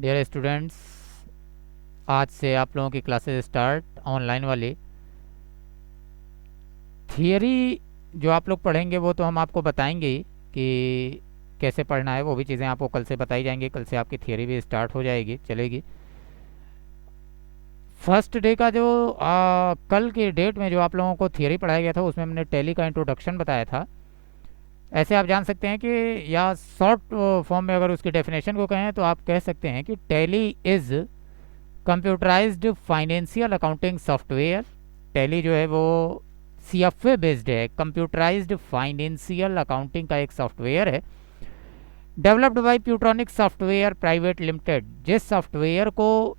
Dear students, आज से आप लोगों की क्लासेस स्टार्ट ऑनलाइन वाली। थियरी जो आप लोग पढ़ेंगे वो तो हम आपको बताएंगे ही कि कैसे पढ़ना है। वो भी चीज़ें आपको कल से बताई जाएंगी। कल से आपकी थियरी भी स्टार्ट हो जाएगी, चलेगी। फर्स्ट डे का जो कल के डेट में जो आप लोगों को थियरी पढ़ाया गया था उसमें हमने टैली का इंट्रोडक्शन बताया था। ऐसे आप जान सकते हैं कि या शॉर्ट फॉर्म में अगर उसकी डेफिनेशन को कहें तो आप कह सकते हैं कि Tally is computerized financial accounting software. Tally जो है वो CFA बेस्ड है, कंप्यूटराइज्ड फाइनेंशियल अकाउंटिंग का एक सॉफ्टवेयर है, developed by Peutronic software private limited. जिस सॉफ्टवेयर को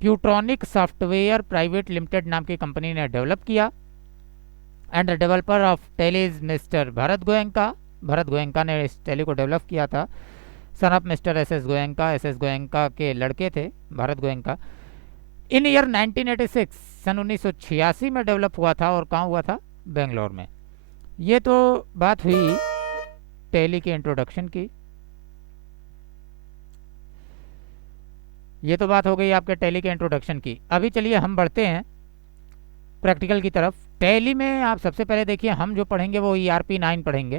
प्यूट्रॉनिक सॉफ्टवेयर प्राइवेट लिमिटेड नाम की कंपनी ने डेवलप किया, and the developer of tally is mister Bharat Goenka. Bharat Goenka ने इस टैली को डेवलप किया था, son of mister SS Goenka. SS Goenka के लड़के थे भरत गोयंका। इन ईयर 1986, सन 1986 में डेवलप हुआ था। और कहाँ हुआ था? बेंगलोर में। ये तो बात हुई टैली के इंट्रोडक्शन की। ये तो बात हो गई आपके टैली के इंट्रोडक्शन की। अभी चलिए हम बढ़ते हैं प्रैक्टिकल की तरफ। टैली में आप सबसे पहले देखिए, हम जो पढ़ेंगे वो ERP 9 पढ़ेंगे।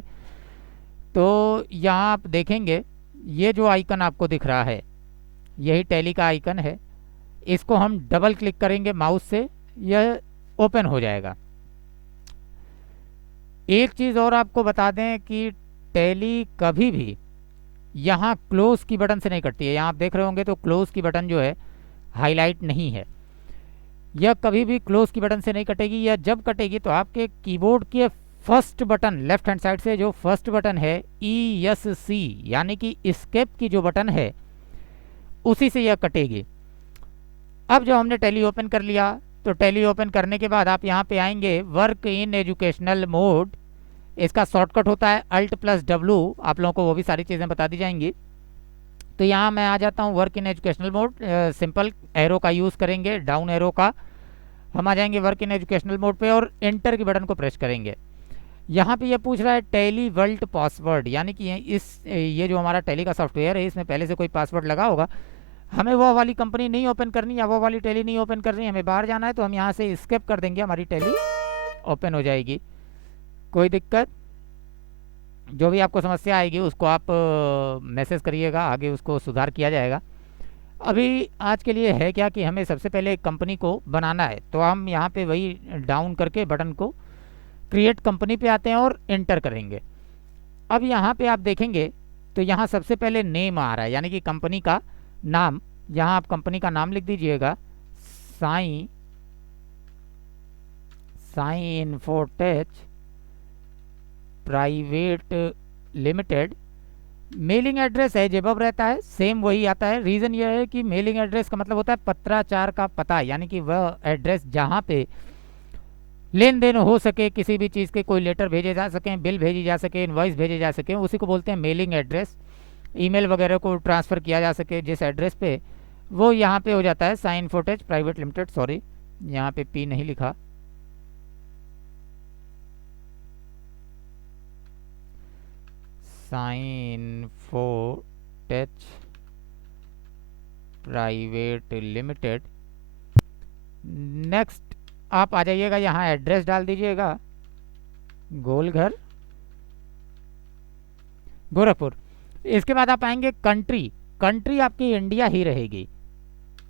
तो यहाँ आप देखेंगे ये जो आइकन आपको दिख रहा है यही टैली का आइकन है। इसको हम डबल क्लिक करेंगे माउस से, यह ओपन हो जाएगा। एक चीज़ और आपको बता दें कि टैली कभी भी यहाँ क्लोज की बटन से नहीं कटती है। यहाँ आप देख रहे होंगे तो क्लोज की बटन जो है हाईलाइट नहीं है। यह कभी भी क्लोज की बटन से नहीं कटेगी। यह जब कटेगी तो आपके कीबोर्ड के first button left hand side से जो फर्स्ट बटन है ESC यानी कि एस्केप की जो बटन है उसी से यह कटेगी। अब जब हमने टैली ओपन कर लिया तो टैली ओपन करने के बाद आप यहाँ पे आएंगे वर्क इन एजुकेशनल मोड। इसका शॉर्टकट होता है Alt+W। आप लोगों को वो भी सारी चीज़ें बता दी जाएंगी। तो यहाँ मैं आ जाता हूँ work in educational mode. Simple arrow का यूज़ करेंगे, डाउन एरो का। हम आ जाएंगे वर्क इन एजुकेशनल मोड पे और एंटर की बटन को प्रेस करेंगे। यहाँ पे ये पूछ रहा है टैली वर्ल्ड पासवर्ड, यानी कि ये जो हमारा टैली का सॉफ्टवेयर है इसमें पहले से कोई पासवर्ड लगा होगा। हमें वो वाली कंपनी नहीं ओपन करनी या वो वाली टैली नहीं ओपन करनी, हमें बाहर जाना है तो हम यहाँ से स्किप कर देंगे, हमारी टैली ओपन हो जाएगी। कोई दिक्कत? जो भी आपको समस्या आएगी उसको आप मैसेज करिएगा, आगे उसको सुधार किया जाएगा। अभी आज के लिए है क्या कि हमें सबसे पहले एक कंपनी को बनाना है, तो हम यहाँ पे वही डाउन करके बटन को क्रिएट कंपनी पे आते हैं और एंटर करेंगे। अब यहाँ पे आप देखेंगे तो यहाँ सबसे पहले नेम आ रहा है, यानी कि कंपनी का नाम। यहाँ आप कंपनी का नाम लिख दीजिएगा, Sai infotech private limited. Mailing address है जेबब रहता है, सेम वही आता है। रीज़न यह है कि मेलिंग एड्रेस का मतलब होता है पत्राचार का पता, यानी कि वह एड्रेस जहाँ पे लेन देन हो सके, किसी भी चीज़ के कोई लेटर भेजे जा सकें, बिल भेजी जा सके, इनवॉइस भेजे जा सके, उसी को बोलते हैं मेलिंग एड्रेस। ईमेल वगैरह को ट्रांसफ़र किया जा सके जिस एड्रेस पे, वो यहाँ पे हो जाता है sign footage private limited. Sorry, यहाँ पे P नहीं लिखा, sign footage private limited. Next आप आ जाइएगा, यहाँ एड्रेस डाल दीजिएगा, गोलघर गोरखपुर। इसके बाद आप आएंगे कंट्री, कंट्री आपकी इंडिया ही रहेगी।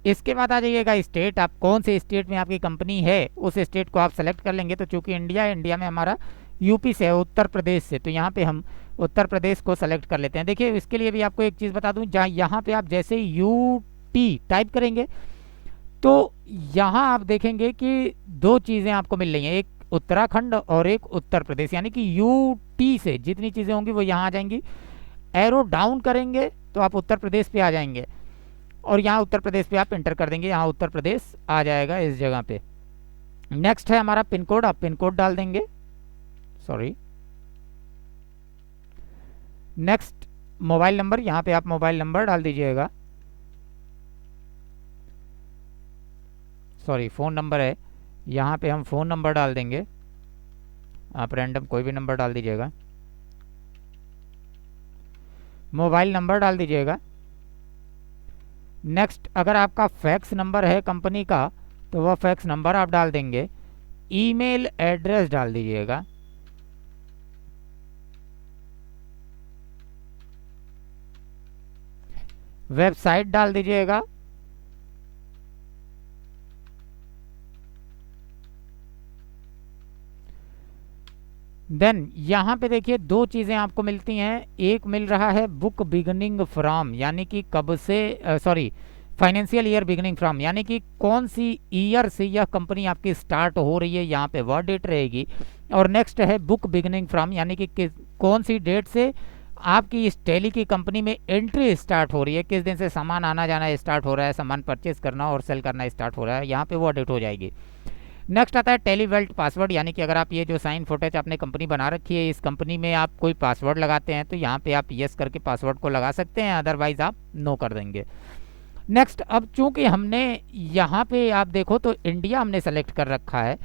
इसके बाद आ जाइएगा स्टेट, आप कौन से स्टेट में आपकी कंपनी है उस स्टेट को आप सेलेक्ट कर लेंगे। तो चूंकि इंडिया में हमारा यूपी से है, उत्तर प्रदेश से, तो यहाँ पे हम उत्तर प्रदेश को सेलेक्ट कर लेते हैं। देखिए इसके लिए भी आपको एक चीज़ बता दूँ, जहाँ यहाँ पे आप जैसे UT टाइप करेंगे तो यहाँ आप देखेंगे कि दो चीज़ें आपको मिल रही हैं, एक उत्तराखंड और एक उत्तर प्रदेश, यानी कि UT से जितनी चीज़ें होंगी वो यहाँ आ जाएंगी। एरो डाउन करेंगे तो आप उत्तर प्रदेश पे आ जाएंगे और यहाँ उत्तर प्रदेश पे आप इंटर कर देंगे, यहाँ उत्तर प्रदेश आ जाएगा इस जगह पे। नेक्स्ट है हमारा पिन कोड, आप पिन कोड डाल देंगे। सॉरी, नेक्स्ट मोबाइल नंबर, यहाँ पे आप मोबाइल नंबर डाल दीजिएगा। सॉरी, फ़ोन नंबर है, यहाँ पे हम फ़ोन नंबर डाल देंगे। आप रैंडम कोई भी नंबर डाल दीजिएगा, मोबाइल नंबर डाल दीजिएगा। नेक्स्ट अगर आपका फैक्स नंबर है कंपनी का तो वह फैक्स नंबर आप डाल देंगे, ईमेल एड्रेस डाल दीजिएगा, वेबसाइट डाल दीजिएगा, देन यहाँ पे देखिए दो चीज़ें आपको मिलती हैं। एक मिल रहा है बुक बिगनिंग फ्रॉम, यानी कि कब से, sorry financial year beginning from, यानी कि कौन सी ईयर से यह कंपनी आपकी स्टार्ट हो रही है, यहाँ पे वह डेट रहेगी। और नेक्स्ट है बुक बिगनिंग फ्रॉम, यानी कि कौन सी डेट से आपकी इस टैली की कंपनी में एंट्री स्टार्ट हो रही है, किस दिन से सामान आना जाना स्टार्ट हो रहा है, सामान परचेज करना और सेल करना स्टार्ट हो रहा है, यहाँ पे वो डेट हो जाएगी। नेक्स्ट आता है टेली वेल्ट पासवर्ड, यानी कि अगर आप ये जो साइन फुटेज आपने कंपनी बना रखी है, इस कंपनी में आप कोई पासवर्ड लगाते हैं तो यहाँ पे आप यस करके पासवर्ड को लगा सकते हैं, अदरवाइज आप नो कर देंगे। नेक्स्ट अब चूंकि हमने यहाँ पे आप देखो तो इंडिया हमने सेलेक्ट कर रखा है,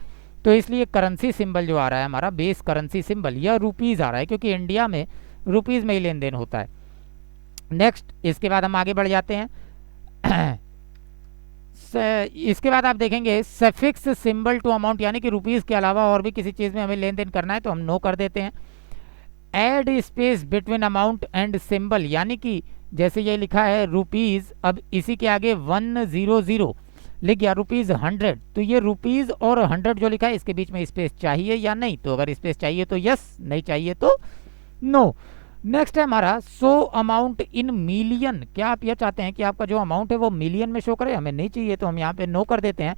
तो इसलिए करेंसी सिंबल जो आ रहा है हमारा बेस करेंसी सिंबल, यह रुपीज़ आ रहा है, क्योंकि इंडिया में रुपीज़ में ही लेन देन होता है। नेक्स्ट इसके बाद हम आगे बढ़ जाते हैं। इसके बाद आप देखेंगे सफिक्स सिंबल टू अमाउंट, यानी कि रुपीज़ के अलावा और भी किसी चीज़ में हमें लेन देन करना है तो हम नो कर देते हैं। Add space between amount and symbol, यानी कि जैसे ये लिखा है रुपीज़, अब इसी के आगे 100 लिख गया रुपीज़ 100, तो ये रुपीज़ और 100 जो लिखा है इसके बीच में स्पेस चाहिए या नहीं, तो अगर स्पेस चाहिए तो यस, नहीं चाहिए तो नो। नेक्स्ट है हमारा शो अमाउंट इन मिलियन, क्या आप यह चाहते हैं कि आपका जो अमाउंट है वो मिलियन में शो करे, हमें नहीं चाहिए तो हम यहाँ पे नो कर देते हैं।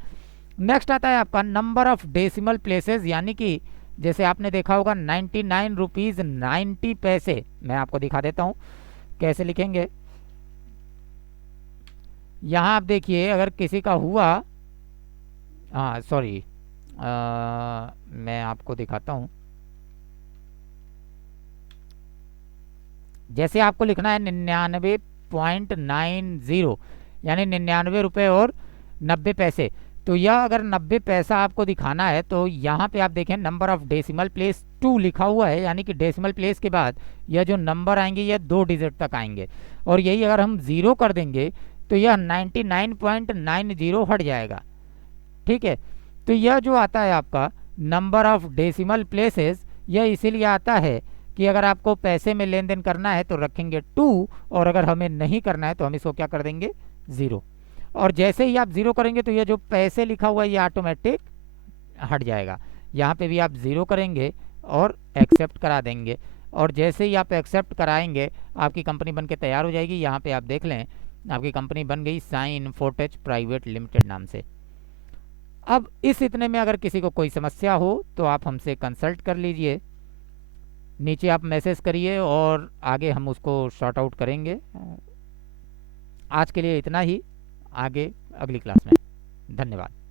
नेक्स्ट आता है आपका नंबर ऑफ डेसिमल प्लेसेस, यानी कि जैसे आपने देखा होगा 99 रुपीज़ 90 पैसे, मैं आपको दिखा देता हूँ कैसे लिखेंगे। यहाँ आप देखिए अगर किसी का हुआ, हाँ सॉरी, मैं आपको दिखाता हूँ, जैसे आपको लिखना है 99.90, यानी 99 रुपये और 90 पैसे, तो यह अगर 90 पैसा आपको दिखाना है तो यहाँ पे आप देखें नंबर ऑफ डेसिमल प्लेस 2 लिखा हुआ है, यानी कि डेसिमल प्लेस के बाद यह जो नंबर आएंगे यह 2 डिजिट तक आएंगे, और यही अगर हम 0 कर देंगे तो यह 99.90 हट जाएगा। ठीक है, तो यह जो आता है आपका नंबर ऑफ डेसिमल प्लेसेस, यह इसीलिए आता है कि अगर आपको पैसे में लेन देन करना है तो रखेंगे 2, और अगर हमें नहीं करना है तो हम इसको क्या कर देंगे 0, और जैसे ही आप 0 करेंगे तो ये जो पैसे लिखा हुआ है ये ऑटोमेटिक हट जाएगा। यहाँ पे भी आप 0 करेंगे और एक्सेप्ट करा देंगे, और जैसे ही आप एक्सेप्ट कराएंगे आपकी कंपनी बन के तैयार हो जाएगी। यहाँ पे आप देख लें आपकी कंपनी बन गई साइन इन्फोटेक प्राइवेट लिमिटेड नाम से। अब इस इतने में अगर किसी को कोई समस्या हो तो आप हमसे कंसल्ट कर लीजिए, नीचे आप मैसेज करिए और आगे हम उसको सॉर्ट आउट करेंगे। आज के लिए इतना ही, आगे अगली क्लास में। धन्यवाद।